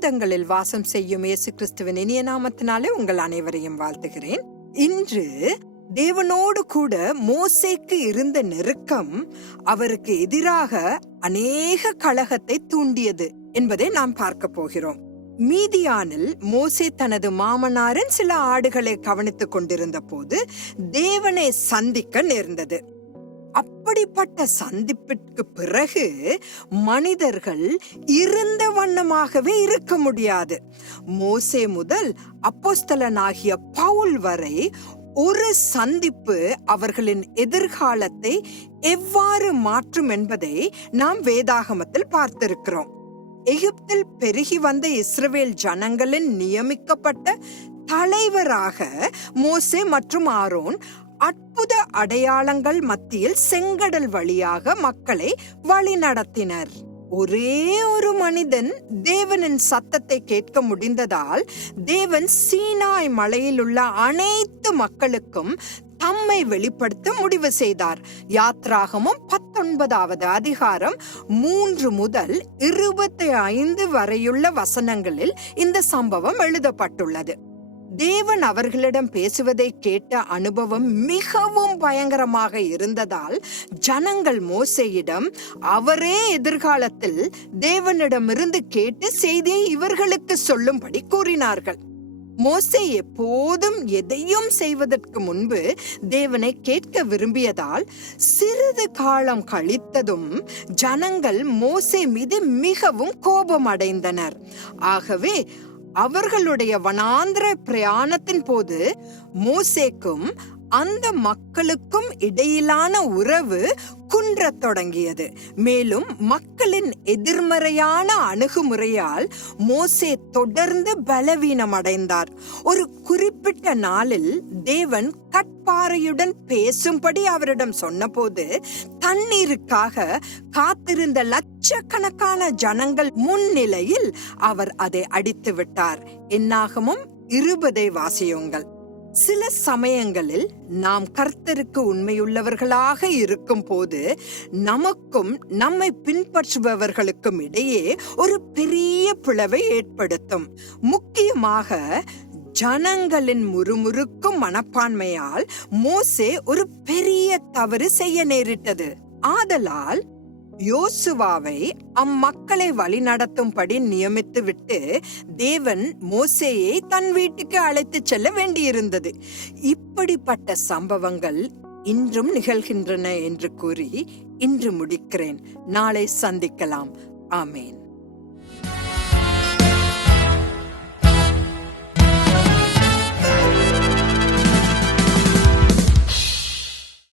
உன்னதங்களில் வாசம் செய்யும் இயேசு கிறிஸ்துவின் இனிய நாமத்தினாலே உங்கள் அனைவரையும் வாழ்த்துகிறேன். இன்று தேவனோடு கூட மோசைக்கு இருந்த நெருக்கம் அவருக்கு எதிராக அநேக கழகத்தை தூண்டியது என்பதை நாம் பார்க்க போகிறோம். மீதியானில் மோசே தனது மாமனாரின் சில ஆடுகளை கவனித்துக் கொண்டிருந்த போது தேவனை சந்திக்க நேர்ந்தது. அப்படிப்பட்ட சந்திப்பிற்கு பிறகு மனிதர்கள் இருந்த வண்ணமாகவே இருக்க முடியாது. மோசே முதல் அப்போஸ்தலனாகிய பவுல் வரை ஒரு சந்திப்பு அவர்களின் எதிர்காலத்தை எவ்வாறு மாற்றும் என்பதை நாம் வேதாகமத்தில் பார்த்திருக்கிறோம். எகிப்தில் பெருகி வந்த இஸ்ரவேல் ஜனங்களின் நியமிக்கப்பட்ட தலைவராக மோசே மற்றும் ஆரோன் அற்புத அடையாளங்கள் மத்தியில் செங்கடல் வழியாக மக்களை வழிநடத்தினர். ஒரே ஒரு மனிதன் தேவனின் சத்தத்தை கேட்க முடிந்ததால் தேவன் சீனாய் மலையில் உள்ள அனைத்து மக்களுக்கும் தம்மை வெளிப்படுத்த முடிவு செய்தார். யாத்ராகமும் பத்தொன்பதாவது அதிகாரம் மூன்று முதல் இருபத்தி ஐந்து வரையுள்ள வசனங்களில் இந்த சம்பவம் எழுதப்பட்டுள்ளது. தேவன் அவர்களிடம் பேசுவதை கேட்ட அனுபவம் மிகவும் பயங்கரமாக இருந்ததால் ஜனங்கள் மோசையிடம் அவரே எதிர்காலத்தில் தேவனிடமிருந்து கேட்டு செய்தியை இவர்களுக்கு சொல்லும்படி கூறினார்கள். மோசே எப்போதும் எதையும் செய்வதற்கு முன்பு தேவனை கேட்க விரும்பியதால் சிறிது காலம் கழித்ததும் ஜனங்கள் மோசே மீது மிகவும் கோபம் அடைந்தனர் ஆகவே அவர்களுடைய வனாந்திர பிரயாணத்தின் போது மோசேக்கும் அந்த மக்களுக்கும் இடையிலான உறவு குன்றத் தொடங்கியது. மேலும் மக்களின் எதிர்மறையான அணுகுமுறையால் மோசே தொடர்ந்து பலவீனமடைந்தார். ஒரு குறிப்பிட்ட நாளில் தேவன் கட்பாறையுடன் பேசும்படி அவரிடம் சொன்னபோது தண்ணீருக்காக காத்திருந்த லட்சக்கணக்கான ஜனங்கள் முன்னிலையில் அவர் அதை அடித்து விட்டார் என்னாகமும் இருபதை வாசியுங்கள். சில சமயங்களில் நாம் கர்த்தருக்கு உண்மையுள்ளவர்களாக இருக்கும் போது நமக்கும் நம்மை பின்பற்றுபவர்களுக்கும் இடையே ஒரு பெரிய பிளவை ஏற்படுத்தும். முக்கியமாக ஜனங்களின் முறுமுறுக்கும் மனப்பான்மையால் மோசே ஒரு பெரிய தவறு செய்ய நேரிட்டது. ஆதலால் யோசுவாவை அம்மக்களை வழிநடத்தும்படி நியமித்து விட்டு தேவன் மோசேயை தன் வீட்டுக்கு அழைத்து செல்ல வேண்டியிருந்தது. இப்படிப்பட்ட சம்பவங்கள் இன்றும் நிகழ்கின்றன என்று கூறி இன்று முடிக்கிறேன். நாளை சந்திக்கலாம். ஆமேன்.